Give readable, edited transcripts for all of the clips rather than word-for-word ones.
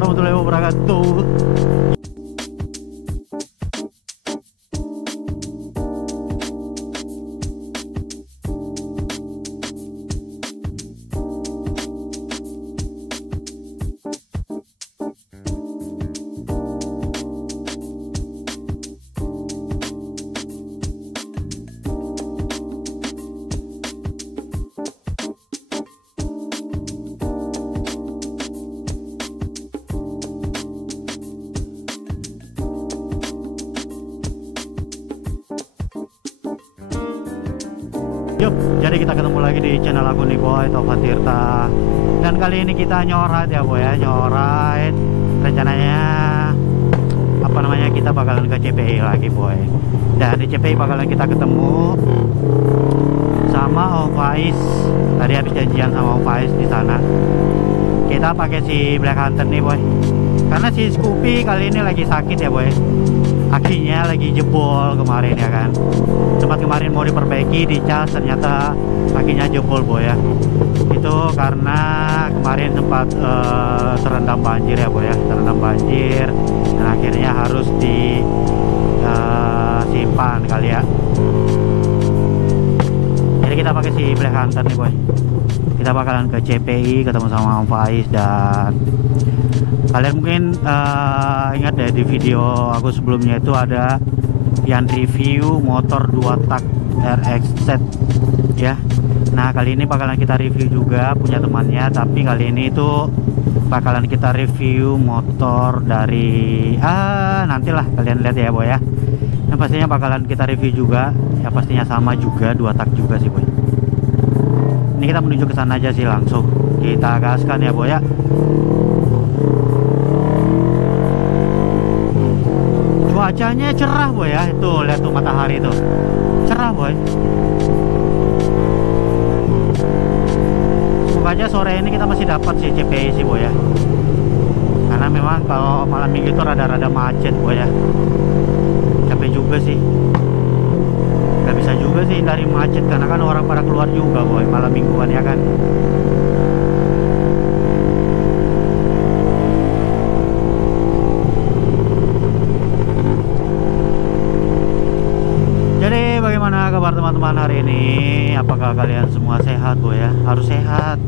warahmatullahi wabarakatuh. Yup, jadi kita ketemu lagi di channel aku nih boy, Taufan Tirta. Dan kali ini kita nyorat ya boy ya, nyorat. Rencananya apa namanya, kita bakalan ke CPI lagi boy. Dan di CPI bakalan kita ketemu sama Om Faiz. Tadi habis janjian sama Om Faiz di sana. Kita pakai si Black Hunter nih boy. Karena si Scoopy kali ini lagi sakit ya boy. Akinya lagi jebol kemarin ya kan. Sempat kemarin mau diperbaiki, dicas, ternyata akinya jebol boy ya. Itu karena kemarin sempat terendam banjir ya boy ya, terendam banjir dan akhirnya harus disimpan kali ya. Jadi kita pakai si Black Hunter nih boy. Kita bakalan ke CPI ketemu sama Om Faiz. Dan kalian mungkin ingat deh di video aku sebelumnya itu ada yang review motor 2 tak RXZ ya. Nah kali ini bakalan kita review juga punya temannya, tapi kali ini itu bakalan kita review motor dari nantilah kalian lihat ya boy ya. Yang pastinya bakalan kita review juga ya, pastinya sama juga 2 tak juga sih boy. Ini kita menuju ke sana aja sih, langsung kita gaskan ya boy ya. Cuacanya cerah boy ya, itu lihat tuh matahari tuh cerah boy. Semoga aja sore ini kita masih dapat sih CPI sih boy ya, karena memang kalau malam minggu itu rada-rada macet boy ya. Capek juga sih, nggak bisa juga sih dari macet karena kan orang pada keluar juga boy malam mingguan ya kan. Bagaimana kabar teman-teman hari ini? Apakah kalian semua sehat boy ya? Harus sehat.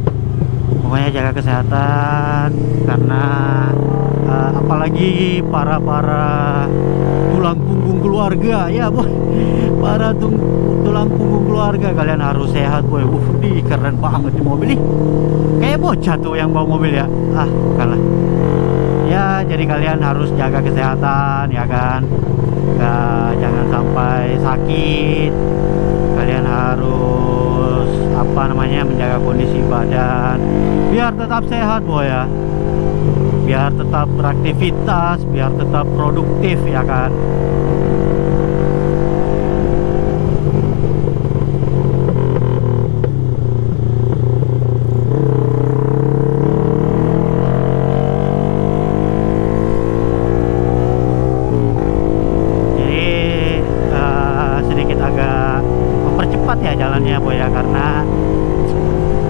Pokoknya jaga kesehatan, karena apalagi para tulang punggung keluarga ya boy. Para tulang punggung keluarga kalian harus sehat boy. Nih keren banget di mobil nih. Kayak bocah tuh yang bawa mobil ya. Bukanlah. Ya jadi kalian harus jaga kesehatan ya kan. Jangan sampai sakit. Kalian harus menjaga kondisi badan biar tetap sehat boy ya, biar tetap beraktivitas, biar tetap produktif ya kan. Ya jalannya boy ya, karena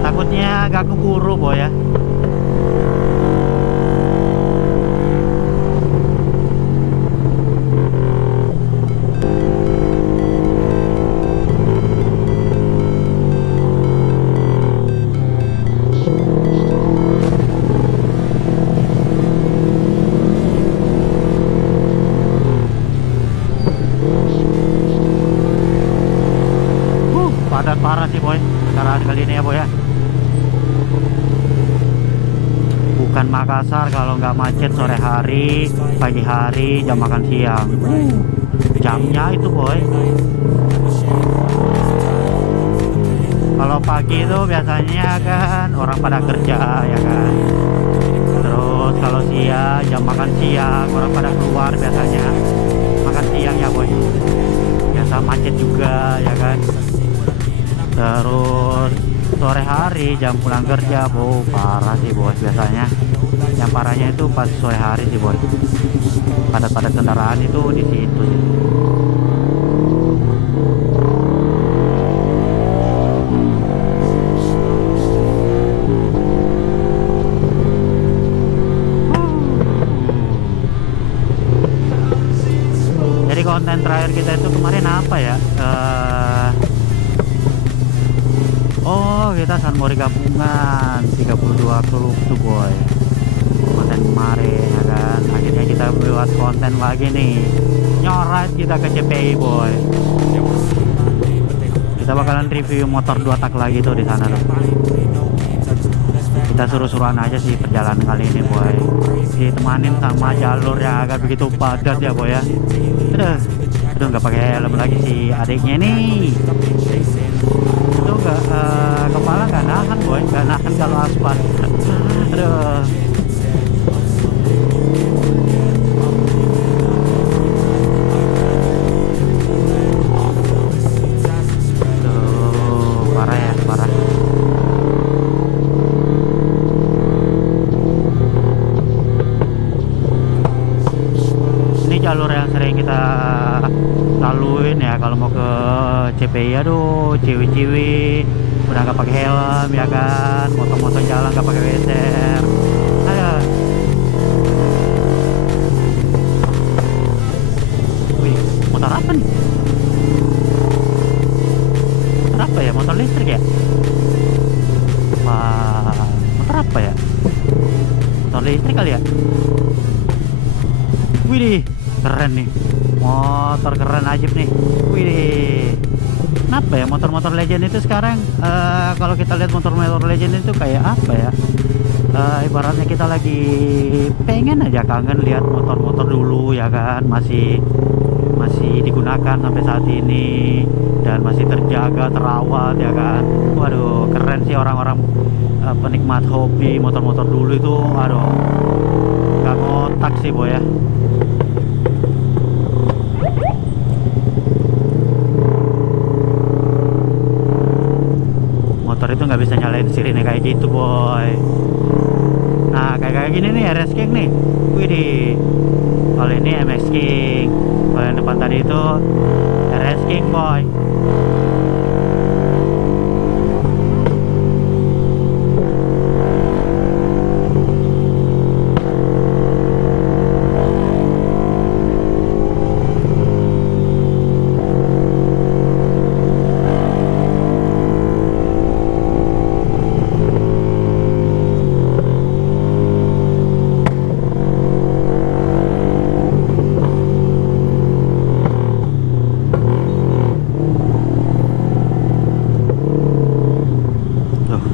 takutnya gak keburu boy ya. Padat parah sih boy kendaraan kali ini ya boy ya. Bukan Makassar kalau nggak macet sore hari, pagi hari, jam makan siang. Jamnya itu boy. Kalau pagi itu biasanya kan orang pada kerja ya kan. Terus kalau siang, jam makan siang, orang pada keluar biasanya makan siang ya boy. Biasa macet juga ya kan. Terus sore hari jam pulang kerja, parah sih bos biasanya. Yang parahnya itu pas sore hari sih bos. Padat-padat kendaraan itu di situ sih. konten terakhir kita itu kemarin apa ya? Oh, kita San Mori gabungan 32 klub tuh boy. Konten kemarin ya kan. Akhirnya kita buat konten lagi nih. Nyoret kita ke CPI boy. Kita bakalan review motor 2 tak lagi tuh di sana tuh. Kita suruh-suruhan aja sih perjalanan kali ini boy. Ditemanin sama jalur yang agak begitu padat ya boy ya. Aduh nggak pakai helm lagi si adiknya nih. Itu nggak kepala nggak nahan boy, nggak nahan kalau aspal. Aduh. Parah ya, parah. Ini jalur yang sering kita laluin ya kalau mau ke CPI. Aduh, ciwi-ciwi udah nggak pakai helm ya kan, motor-motor jalan nggak pakai WSR. Aduh. Wih, motor apa nih? Motor apa ya? Motor listrik ya? Wah, motor apa ya? Motor listrik kali ya? Widih, keren nih. Motor keren ajib nih. Widih. Kenapa ya motor-motor legend itu sekarang kalau kita lihat motor-motor legend itu kayak apa ya? Ibaratnya kita lagi pengen aja kangen lihat motor-motor dulu ya kan, masih digunakan sampai saat ini dan masih terjaga, terawat ya kan. Waduh, keren sih orang-orang penikmat hobi motor-motor dulu itu. Aduh, nggak ngotak sih boy ya. Motor itu nggak bisa nyalain sirine kayak gitu boy. Nah kayak gini nih RS King nih. Widih, kalau ini MX King, kalau yang depan tadi itu RS King boy.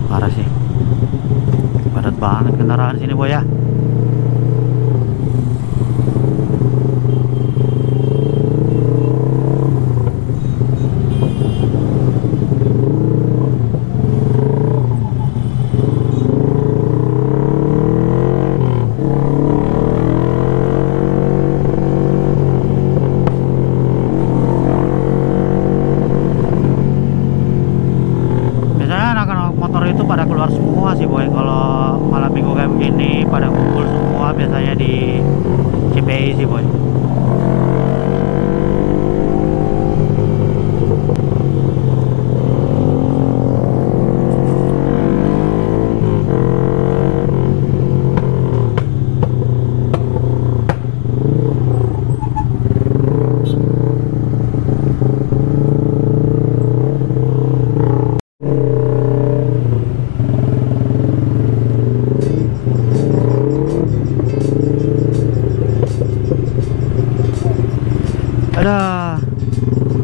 Parah sih, padat banget kendaraan sini boy ya. Motor itu pada keluar semua sih boy kalau malam minggu kayak begini, pada kumpul semua biasanya di CPI sih boy. Aduh,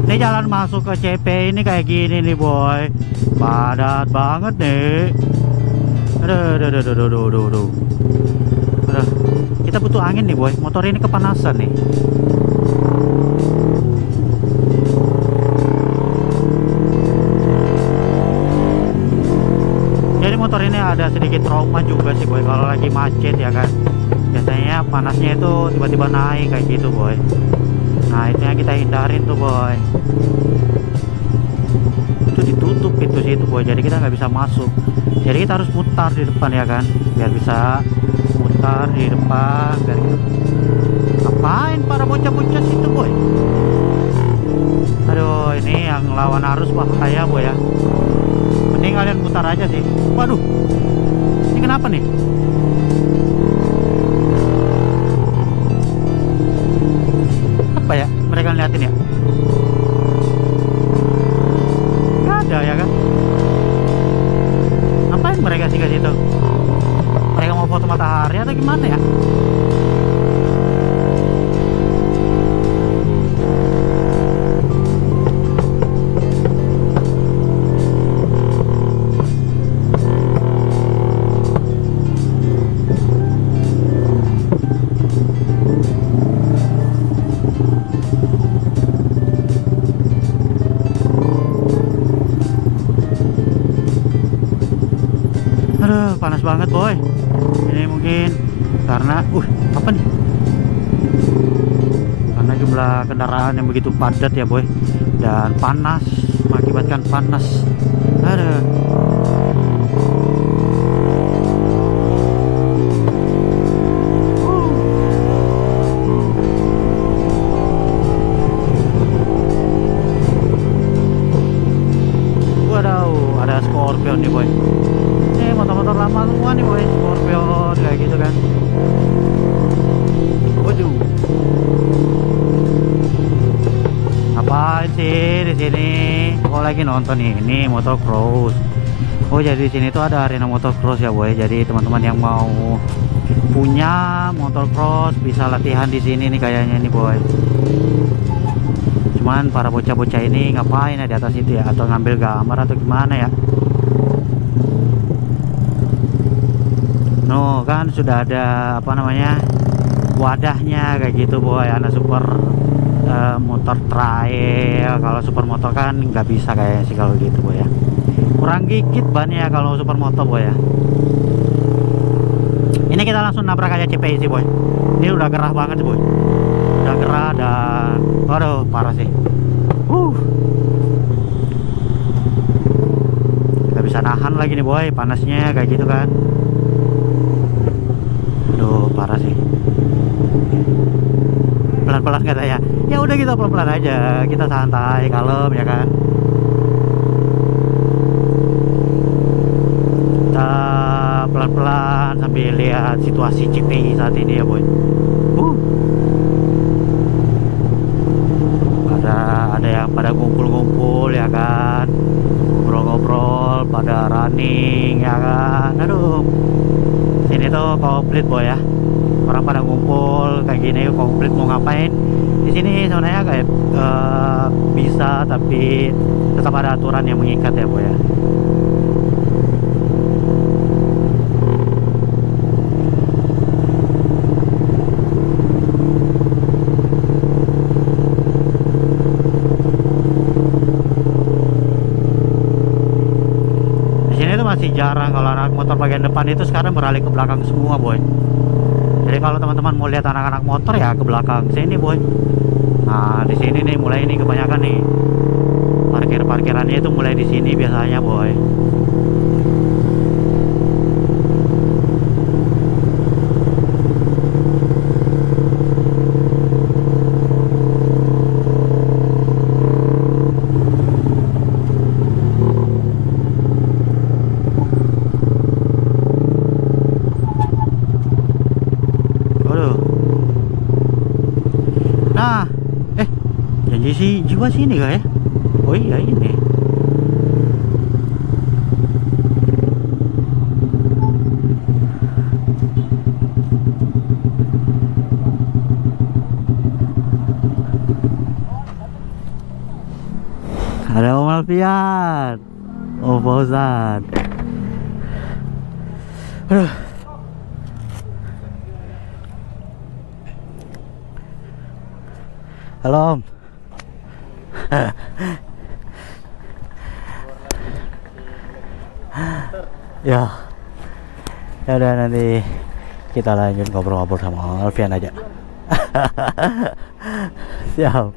ini jalan masuk ke CP ini kayak gini nih boy, padat banget nih. Aduh. Kita butuh angin nih boy, motor ini kepanasan nih. Jadi motor ini ada sedikit trauma juga sih boy kalau lagi macet ya kan. Biasanya panasnya itu tiba-tiba naik kayak gitu boy. Nah itu yang kita hindarin tuh boy. Itu ditutup pintu situ boy, jadi kita nggak bisa masuk. Jadi kita harus mutar di depan ya kan, biar bisa mutar di depan. Biar gitu. Ngapain para bocah-bocah situ boy? Aduh, ini yang lawan arus bahaya boy ya. Mending kalian mutar aja sih. Waduh, ini kenapa nih? Apa ya? Mereka mereka liatin ya? Nggak ada ya kan? Ngapain mereka sih ke situ? Mereka mau foto matahari atau gimana ya? Aduh, panas banget boy. Ini mungkin karena apa nih? Karena jumlah kendaraan yang begitu padat ya boy, dan panas mengakibatkan panas. Aduh. Waduh, ada Scorpion nih boy. Ini motor-motor lama semua nih boy, Scorpion kayak gitu kan. Waduh. Ngapain sih di sini? Oh, lagi nonton ini motocross. Oh, jadi di sini tuh ada arena motocross ya boy. Jadi teman-teman yang mau punya motocross bisa latihan di sini nih kayaknya nih boy. Cuman para bocah-bocah ini ngapain ya di atas itu ya? Atau ngambil gambar atau gimana ya? No, kan sudah ada apa namanya wadahnya kayak gitu boy. Ada super motor trail. Kalau super motor kan nggak bisa kayaknya sih kalau gitu boy ya. Kurang gigit bannya kalau super motor boy ya. Ini kita langsung nabrak aja CPI sih boy. Ini udah gerah banget sih boy. Udah gerah dan waduh parah sih. Nggak bisa nahan lagi nih boy, panasnya kayak gitu kan. Aduh parah sih. Pelan-pelan katanya. Ya udah kita pelan-pelan aja, kita santai, kalem ya kan. Kita pelan-pelan sambil lihat situasi CPI saat ini ya boy. Ada yang pada ngumpul-ngumpul ya kan, ngobrol-ngobrol, pada running ya kan. Aduh, sini tuh komplit boy ya. Orang pada ngumpul kayak gini komplit, mau ngapain di sini sebenarnya kayak bisa, tapi tetap ada aturan yang mengikat ya boy ya. Masih jarang kalau anak motor bagian depan itu sekarang beralih ke belakang semua boy. Jadi kalau teman-teman mau lihat anak-anak motor ya ke belakang sini boy. Nah di sini nih mulai ini kebanyakan nih parkirannya itu mulai di sini biasanya boy. Nah, janji si jiwa sini gak ya? Oh iya ini. Ada Om Alfian, Om Fauzan. Aduh. Halo Om. Ya. Ya udah nanti kita lanjut ngobrol-ngobrol sama Alfian aja. Siap.